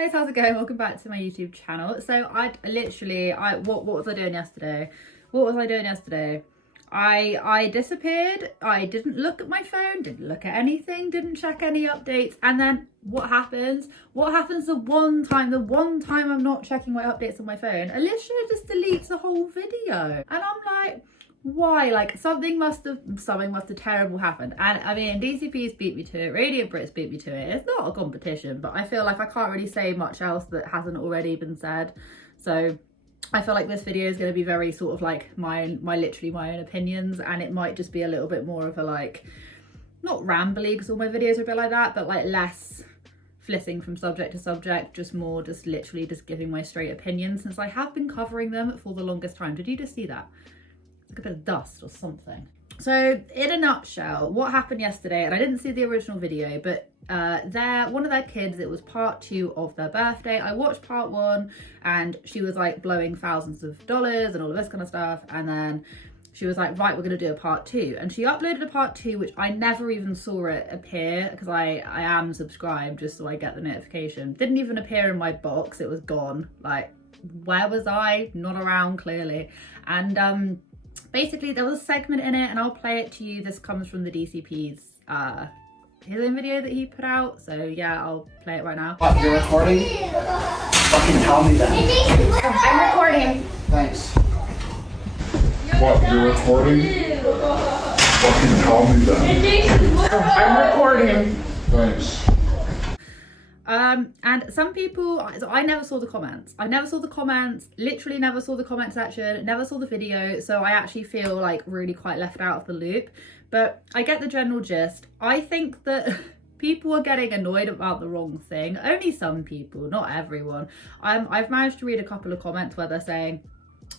guys, how's it going? Welcome back to my YouTube channel. So what was I doing yesterday? I disappeared. I didn't look at my phone, didn't look at anything, didn't check any updates. And then what happens? What happens the one time I'm not checking my updates on my phone? Alicia just deletes the whole video. And I'm like, why? Like something must have terrible happened. And I mean, DCP's beat me to it, Radiant Brits beat me to it. It's not a competition, but I feel like I can't really say much else that hasn't already been said. So I feel like this video is going to be very sort of like literally my own opinions, and it might just be a little bit more of a like, not rambly because all my videos are a bit like that, but like less flitting from subject to subject, just literally giving my straight opinions, since I have been covering them for the longest time. Did you just see that? Like a bit of dust or something. So in a nutshell, what happened yesterday, and I didn't see the original video, but one of their kids, it was part 2 of their birthday. I watched part 1 and she was like blowing thousands of dollars and all of this kind of stuff, and then she was like, right, we're gonna do a part 2, and she uploaded a part 2 which I never even saw it appear, because I am subscribed just so I get the notification. Didn't even appear in my box, it was gone. Like, where was I? Not around, clearly. And basically there was a segment in it, and I'll play it to you. This comes from the DCP's his own video that he put out, so yeah, I'll play it right now. What, you're recording? Fucking tell me that. I'm recording. Thanks. What, you're recording? Fucking tell me that. I'm recording. Thanks. And some people, so I never saw the comments. Literally never saw the comment section, never saw the video. So I actually feel like really quite left out of the loop, but I get the general gist. I think that people are getting annoyed about the wrong thing. Only some people, not everyone. I've managed to read a couple of comments where they're saying,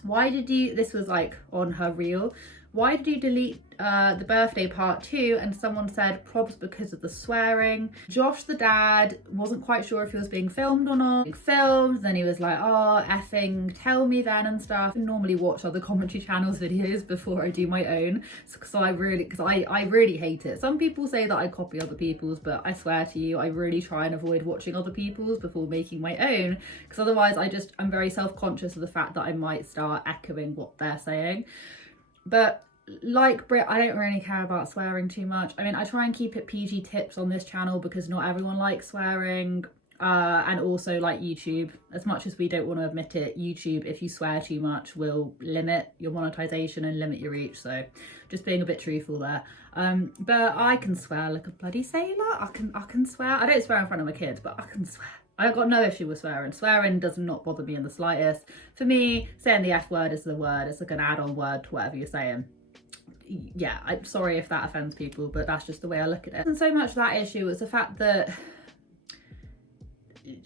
this was like on her reel, why did you delete the birthday part 2? And someone said probs because of the swearing. Josh, the dad, wasn't quite sure if he was being filmed or not. Being filmed, then he was like, oh, effing tell me then and stuff. I normally watch other commentary channels videos before I do my own, because I really hate it. Some people say that I copy other people's, but I swear to you, I really try and avoid watching other people's before making my own, because otherwise I'm very self-conscious of the fact that I might start echoing what they're saying. But like Brit, I don't really care about swearing too much. I mean, I try and keep it PG tips on this channel because not everyone likes swearing. And also, like YouTube, as much as we don't want to admit it, YouTube, if you swear too much, will limit your monetization and limit your reach. So just being a bit truthful there. But I can swear like a bloody sailor. I can swear. I don't swear in front of my kids, but I can swear. I've got no issue with swearing. Swearing does not bother me in the slightest. For me, saying the F word is the word. It's like an add-on word to whatever you're saying. Yeah, I'm sorry if that offends people, but that's just the way I look at it. And so much that issue is the fact that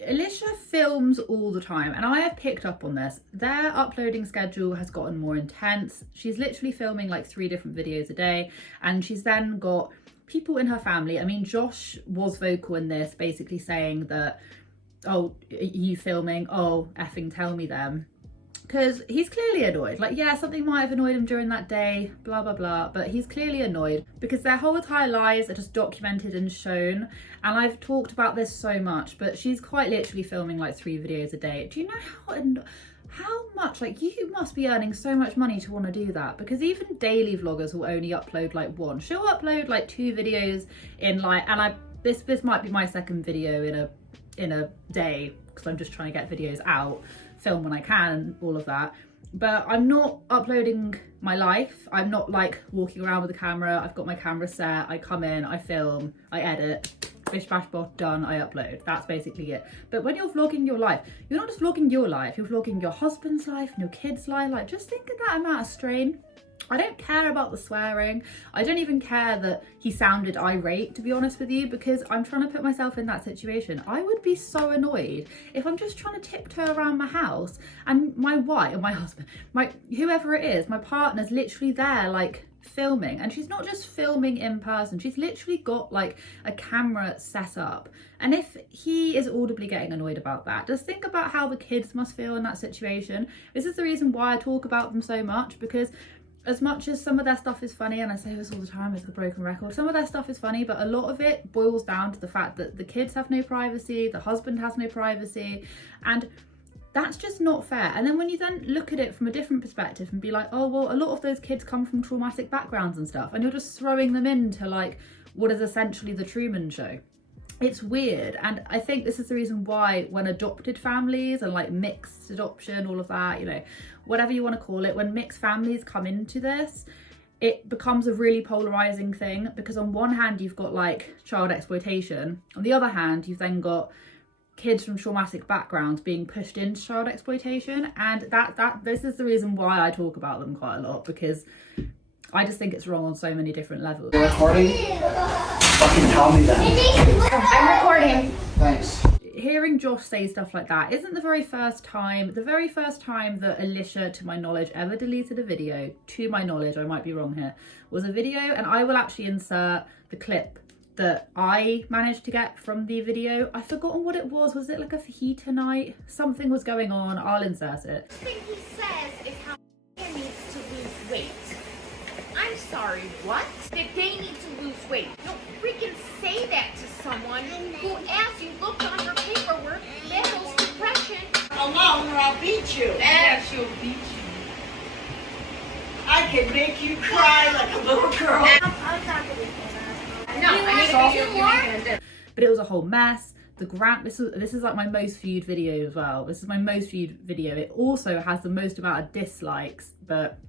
Alicia films all the time, and I have picked up on this. Their uploading schedule has gotten more intense. She's literally filming like 3 different videos a day, and she's then got people in her family. I mean, Josh was vocal in this, basically saying that, oh, you filming? Oh, effing tell me them. Because he's clearly annoyed. Like, yeah, something might have annoyed him during that day, blah, blah, blah. But he's clearly annoyed because their whole entire lives are just documented and shown. And I've talked about this so much, but she's quite literally filming like 3 videos a day. Do you know how much, like, you must be earning so much money to want to do that? Because even daily vloggers will only upload like 1. She'll upload like 2 videos in like, and this might be my 2nd video in a day, because I'm just trying to get videos out, film when I can, all of that. But I'm not uploading my life. I'm not like walking around with a camera. I've got my camera set, I come in, I film, I edit, bish bash bot, done, I upload. That's basically it. But when you're vlogging your life, you're not just vlogging your life, you're vlogging your husband's life and your kids' life. Like, just think of that amount of strain. I don't care about the swearing. I don't even care that he sounded irate, to be honest with you, because I'm trying to put myself in that situation. I would be so annoyed if I'm just trying to tiptoe around my house and my wife or my husband, whoever it is, my partner's literally there like filming, and she's not just filming in person, she's literally got like a camera set up. And if he is audibly getting annoyed about that, just think about how the kids must feel in that situation. This is the reason why I talk about them so much, because as much as some of their stuff is funny, and I say this all the time, it's a broken record, some of their stuff is funny, but a lot of it boils down to the fact that the kids have no privacy, the husband has no privacy, and that's just not fair. And then when you then look at it from a different perspective and be like, oh, well, a lot of those kids come from traumatic backgrounds and stuff, and you're just throwing them into like what is essentially the Truman Show. It's weird. And I think this is the reason why when adopted families and like mixed adoption, all of that, you know, whatever you want to call it, when mixed families come into this, it becomes a really polarizing thing, because on one hand you've got like child exploitation, on the other hand you've then got kids from traumatic backgrounds being pushed into child exploitation. And this is the reason why I talk about them quite a lot, because I just think it's wrong on so many different levels. You're recording? Fucking tell me that. I'm recording. Thanks. Hearing Josh say stuff like that isn't the very first time. The very first time that Alicia, to my knowledge, ever deleted a video, to my knowledge, I might be wrong here, was a video, and I will actually insert the clip that I managed to get from the video. I've forgotten what it was. Was it like a fajita night? Something was going on. I'll insert it. The thing he says is how he needs to lose weight. I'm sorry, what? That they need to lose weight. Don't freaking say that to someone who, as you look on your paperwork, battles depression. Alone or I'll beat you. And she'll beat you. I can make you cry like a little girl. I'm not believing that. No, I need to do more. But it was a whole mess. This is like my most viewed video as well. This is my most viewed video. It also has the most amount of dislikes, but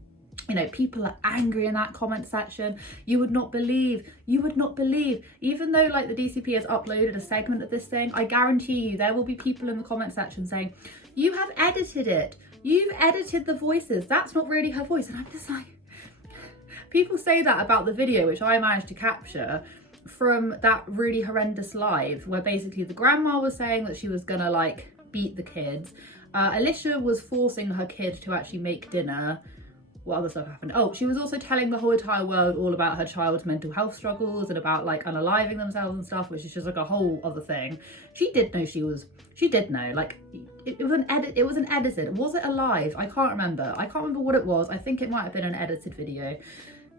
you know, people are angry in that comment section. You would not believe, even though like the DCP has uploaded a segment of this thing, I guarantee you there will be people in the comment section saying, you have edited it. You've edited the voices. That's not really her voice. And I'm just like, people say that about the video, which I managed to capture from that really horrendous live, where basically the grandma was saying that she was gonna like beat the kids. Alicia was forcing her kid to actually make dinner. What other stuff happened? Oh, she was also telling the whole entire world all about her child's mental health struggles and about like unaliving themselves and stuff, which is just like a whole other thing. She did know, like it was an edited, was it a live? I can't remember what it was. I think it might have been an edited video.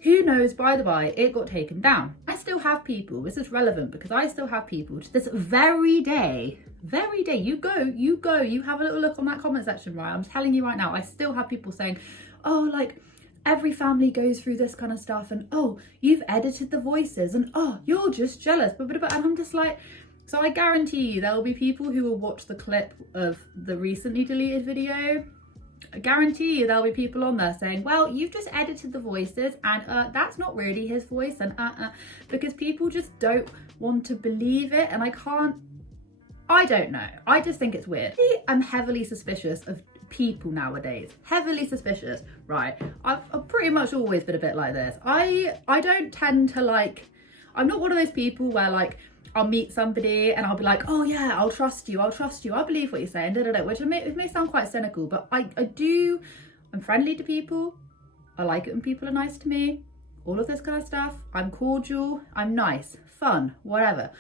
Who knows, by the by, it got taken down. I still have people, this is relevant because I still have people to this very day, you have a little look on that comment section, right? I'm telling you right now, I still have people saying, oh, like every family goes through this kind of stuff, and oh, you've edited the voices, and oh, you're just jealous, and I'm just like, so I guarantee you there will be people who will watch the clip of the recently deleted video. I guarantee you there'll be people on there saying, well, you've just edited the voices and that's not really his voice, and because people just don't want to believe it. And I don't know, I just think it's weird. I'm heavily suspicious of people nowadays, heavily suspicious, right? I've pretty much always been a bit like this. I don't tend to like, I'm not one of those people where like I'll meet somebody and I'll be like, oh yeah, I'll trust you, I believe what you're saying, which it may sound quite cynical, but I'm friendly to people, I like it when people are nice to me, all of this kind of stuff. I'm cordial, I'm nice, fun, whatever.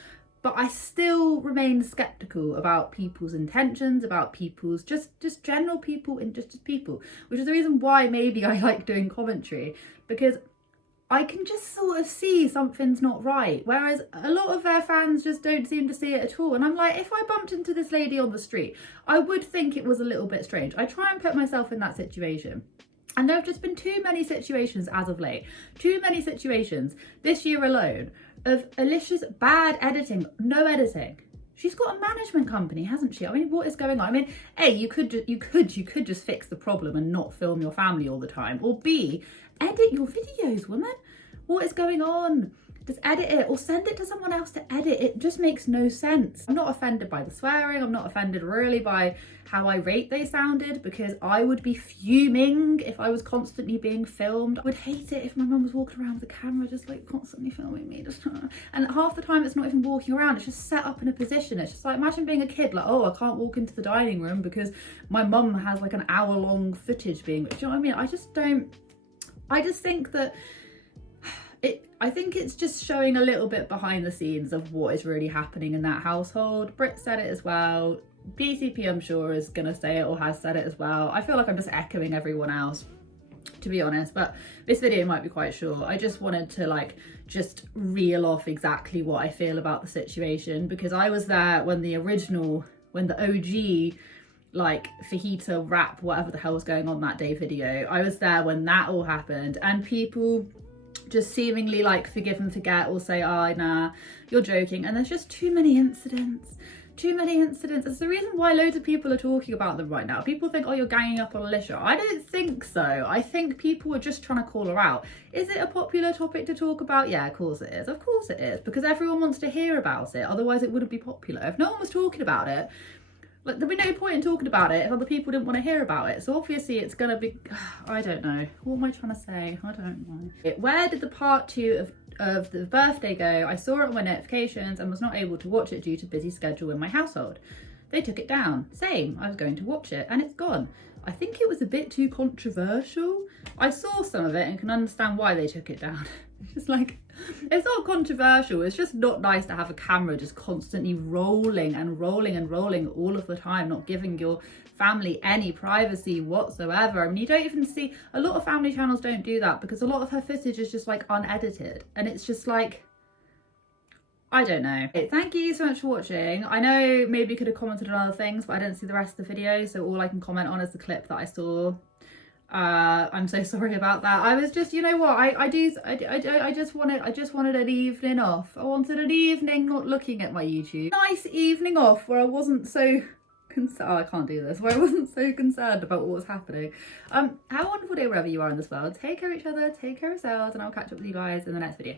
But I still remain skeptical about people's intentions, about people's just general people and just people, which is the reason why maybe I like doing commentary, because I can just sort of see something's not right, whereas a lot of their fans just don't seem to see it at all. And I'm like, if I bumped into this lady on the street, I would think it was a little bit strange. I try and put myself in that situation. And there have just been too many situations as of late, too many situations this year alone of Alicia's bad editing, no editing. She's got a management company, hasn't she? I mean, what is going on? I mean, A, you could just fix the problem and not film your family all the time. Or B, edit your videos, woman. What is going on? Just edit it or send it to someone else to edit. It just makes no sense. I'm not offended by the swearing. I'm not offended really by how irate they sounded, because I would be fuming if I was constantly being filmed. I would hate it if my mum was walking around with a camera just like constantly filming me. And half the time it's not even walking around, it's just set up in a position. It's just like, imagine being a kid like, oh, I can't walk into the dining room because my mum has like an hour-long footage being, do you know what I mean? I just think that I think it's just showing a little bit behind the scenes of what is really happening in that household. Britt said it as well. BCP, I'm sure, is going to say it or has said it as well. I feel like I'm just echoing everyone else. to be honest, but this video might be quite short. I just wanted to like just reel off exactly what I feel about the situation, because I was there when the OG like fajita wrap, whatever the hell was going on that day video, I was there when that all happened, and people just seemingly like forgive and forget or say, oh nah, you're joking, and there's just too many incidents. It's the reason why loads of people are talking about them right now. People think, oh, you're ganging up on Alicia. I don't think so. I think people are just trying to call her out. Is it a popular topic to talk about? Yeah, of course it is. Of course it is, because everyone wants to hear about it. Otherwise it wouldn't be popular. If no one was talking about it, like, there'd be no point in talking about it if other people didn't want to hear about it. So obviously it's gonna be, I don't know. What am I trying to say? I don't know. Where did the part 2 of the birthday go? I saw it on my notifications and was not able to watch it due to busy schedule in my household. They took it down. Same, I was going to watch it and it's gone. I think it was a bit too controversial. I saw some of it and can understand why they took it down. It's just like, it's not controversial, it's just not nice to have a camera just constantly rolling and rolling and rolling all of the time, not giving your family any privacy whatsoever. I mean, you don't even see, a lot of family channels don't do that, because a lot of her footage is just like unedited, and it's just like, I don't know. Thank you so much for watching. I know maybe you could have commented on other things, but I didn't see the rest of the video, so all I can comment on is the clip that I saw. I'm so sorry about that. I was just, you know what, I just wanted an evening off. I wanted an evening not looking at my YouTube. Nice evening off where I wasn't so concerned. Oh, I can't do this. Where I wasn't so concerned about what was happening. Have a wonderful day wherever you are in this world. Take care of each other, take care of yourselves, and I'll catch up with you guys in the next video.